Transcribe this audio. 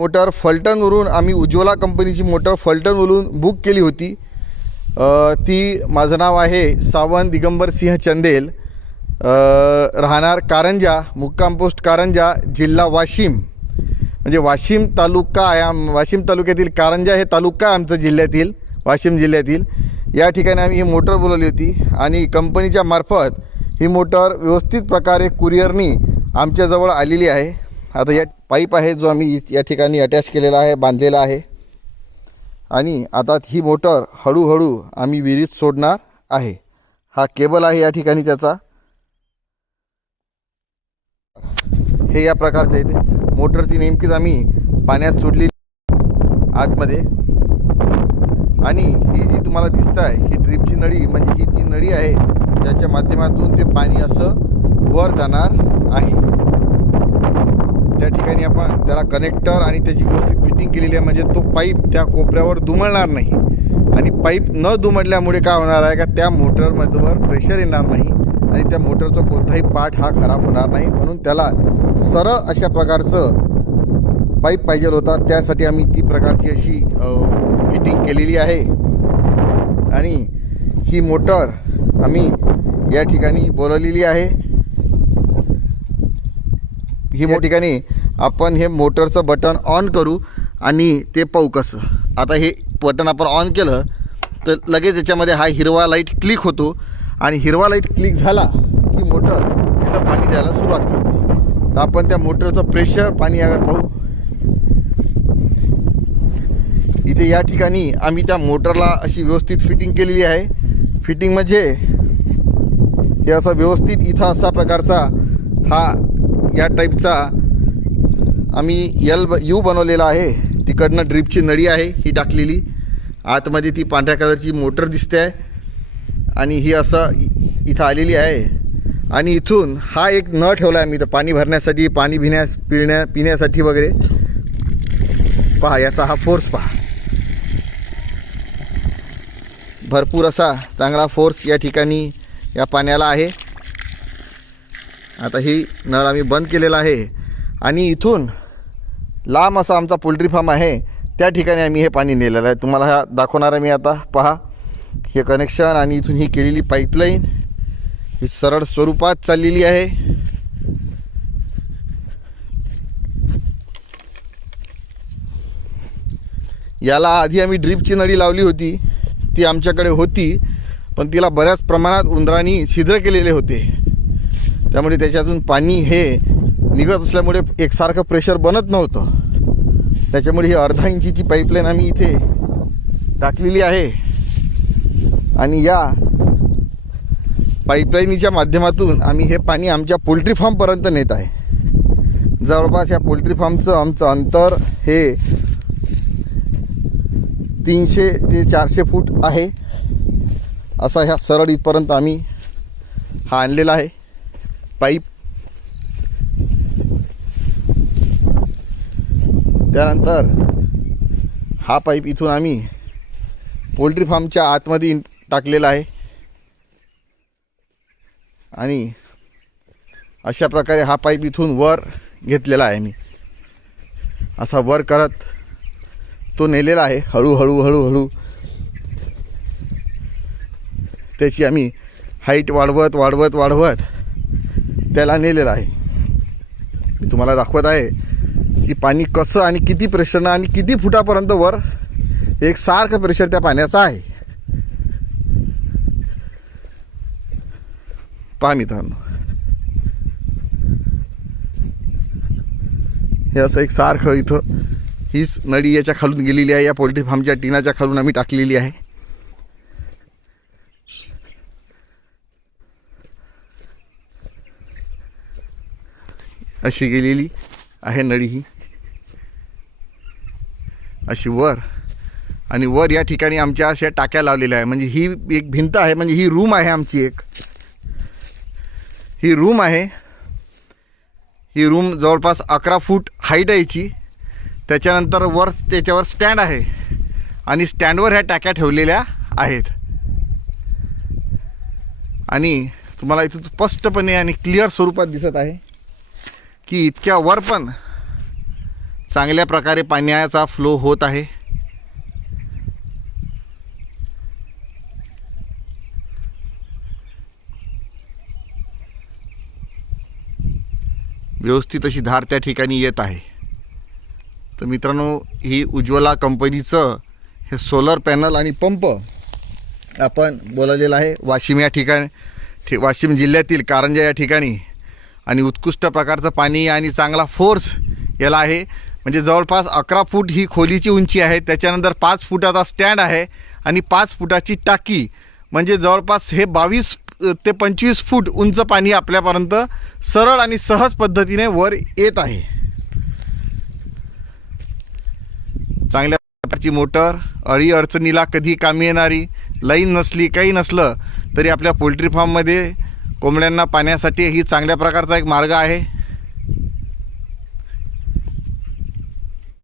Motor फलटणवरून आम्ही उज्ज्वला कंपनीची motor फलटणवरून book केली होती। ती माझं नाव आहे सावंत दिगंबर सिंह चंदेल, राहणार कारंजा, मुक्काम पोस्ट कारंजा, जिल्हा वाशिम। म्हणजे वाशिम तालुका आहे, वाशिम तालुक्यातील कारंजा हे तालुका आहे आमचं जिल्ह्यातील, वाशिम जिल्ह्यातील। या ठिकाणी आम्ही ही मोटर बोलवली होती आणि कंपनीच्या मार्फत ही मोटर व्यवस्थित प्रकारे कुरिअरनी आमच्याजवळ आलेली आहे। आता या पाईप आहे जो आम्ही या ठिकाणी अटॅच केलेला आहे, बांधलेला आहे आणि आता ही मोटर हळूहळू आम्ही विहिरीत सोडणार आहे। हा केबल आहे या ठिकाणी त्याचा, हे या प्रकारचं इथे मोटर ती नेमकीच आम्ही पाण्यात सोडली आतमध्ये। आणि ही जी तुम्हाला दिसत आहे ही ड्रिपची नळी, म्हणजे ही ती नळी आहे ज्याच्या माध्यमातून ते पाणी असं वर जाणार आहे। त्या ठिकाणी आपण त्याला कनेक्टर आणि त्याची व्यवस्थित फिटिंग केलेली आहे, म्हणजे तो पाईप त्या कोपऱ्यावर दुमळणार नाही। आणि पाईप न दुमडल्यामुळे काय होणार आहे का त्या मोटरमधवर प्रेशर येणार नाही आणि त्या मोटरचा कोणताही पार्ट हा खराब होणार नाही। म्हणून त्याला सरळ अशा प्रकारचं पाईप पाहिजे होता, त्यासाठी आम्ही ती प्रकारची अशी फिटिंग केलेली आहे। आणि ही मोटर आम्ही या ठिकाणी बोलवलेली आहे। ही ठिकाणी आपण हे मोटरचं बटन ऑन करू आणि ते पाहू कसं। आता हे बटन आपण ऑन केलं तर लगेच त्याच्यामध्ये हा हिरवा लाईट क्लिक होतो आणि हिरवा लाईट क्लिक झाला की मोटर तिथं पाणी द्यायला सुरुवात करते। तर आपण त्या मोटरचं प्रेशर पाणी अगर पाहू, इथे या ठिकाणी आम्ही त्या मोटरला अशी व्यवस्थित फिटिंग केलेली आहे। फिटिंग म्हणजे हे असं व्यवस्थित इथं असा प्रकारचा हा या टाईपचा आम्ही यू बनवलेला आहे। तिकडनं ड्रिपची नळी आहे ही टाकलेली, आतमध्ये ती पांढऱ्या कलरची मोटर दिसते आहे आणि ही असं इथं आलेली आहे। आणि इथून हा एक नळ ठेवला आहे मी तर पाणी भरण्यासाठी, पाणी पिण्यासाठी वगैरे। पहा याचा हा फोर्स पहा, भरपूर असा चांगला फोर्स या ठिकाणी या पाण्याला आहे। आता ही नळ आम्ही बंद केलेला आहे आणि इथून लांब असा आमचा पोल्ट्री फार्म आहे, त्या ठिकाणी आम्ही हे पाणी नेलेलं आहे। तुम्हाला हा दाखवणार आहे मी आता। पहा हे कनेक्शन आणि इथून ही केलेली पाईपलाईन ही सरळ स्वरूपात चाललेली आहे। याला आधी आम्ही ड्रिपची नळी लावली होती, ती आमच्याकडे होती पण तिला बऱ्याच प्रमाणात उंदरांनी छिद्र केलेले होते, त्यामुळे त्याच्यातून पाणी हे निघत असल्यामुळे एकसारखं प्रेशर बनत नव्हतं। त्याच्यामुळे ही अर्धा इंचीची पाईपलाईन आम्ही इथे टाकलेली आहे आणि या पाईपलाईनीच्या माध्यमातून आम्ही हे पाणी आमच्या पोल्ट्री फार्मपर्यंत नेत आहे। जवळपास या पोल्ट्री फार्मचं आमचं अंतर हे 300 ते 400 फूट आहे। असा ह्या सरळ इथपर्यंत आम्ही हा आणलेला आहे पाईप। त्यानंतर हा पाईप इथून आम्ही पोल्ट्री फार्मच्या आतमध्ये टाकलेला आहे आणि अशा प्रकारे हा पाईप इथून वर घेतलेला आहे मी, असा वर करत तो नेलेला आहे। हळूहळू हळूहळू त्याची आम्ही हाईट वाढवत वाढवत वाढवत त्याला नेलेलं आहे। मी तुम्हाला दाखवत आहे की पाणी कसं आणि किती प्रेशरनं आणि किती फुटापर्यंत वर एक सारखं प्रेशर त्या पाण्याचा आहे। पहा मित्रांनो, हे असं एक सारखं इथं हीच नळी याच्या खालून गेलेली आहे, या पोल्ट्री फार्मच्या टिनाच्या खालून आम्ही टाकलेली आहे। अशी गेलेली आहे नळी ही अशी वर, आणि वर या ठिकाणी आमच्या अशा टाक्या लावलेल्या आहे। म्हणजे ही एक भिंत आहे, म्हणजे ही रूम आहे आमची एक, ही रूम आहे। ही रूम जवळपास 11 फूट हाईट आहे याची। त्याच्यानंतर वर त्याच्यावर स्टँड आहे आणि स्टँडवर ह्या टाक्या ठेवलेल्या आहेत। आणि तुम्हाला इथं स्पष्टपणे आणि क्लिअर स्वरूपात दिसत आहे की इतक्या वर पण चांगल्या प्रकारे पाण्याचा फ्लो होत आहे. व्यवस्थित अशी धार त्या ठिकाणी येत आहे. तर मित्रांनो, ही उज्ज्वला कंपनीचं हे सोलर पॅनल आणि पंप आपण बोलावलेलं आहे वाशिम या ठिकाणी, वाशिम जिल्ह्यातील कारंजा या ठिकाणी. आणि उत्कृष्ट प्रकारचं पाणी आणि चांगला फोर्स याला आहे. म्हणजे जवळपास 11 फूट ही खोलीची उंची आहे. त्याच्यानंतर 5 फुटाचा स्टँड आहे आणि 5 फुटाची टाकी. म्हणजे जवळपास हे 22 ते 25 फूट उंच पाणी आपल्यापर्यंत सरळ आणि सहज पद्धतीने वर येत आहे. चांगल्या प्रकारची मोटर, अडी अडचणीला कधी कामी येणारी, लाईन नसली काही नसलं तरी आपल्या पोल्ट्री फार्ममध्ये कोंबड्यांना पाण्यासाठी ही चांगल्या प्रकारचा एक मार्ग आहे.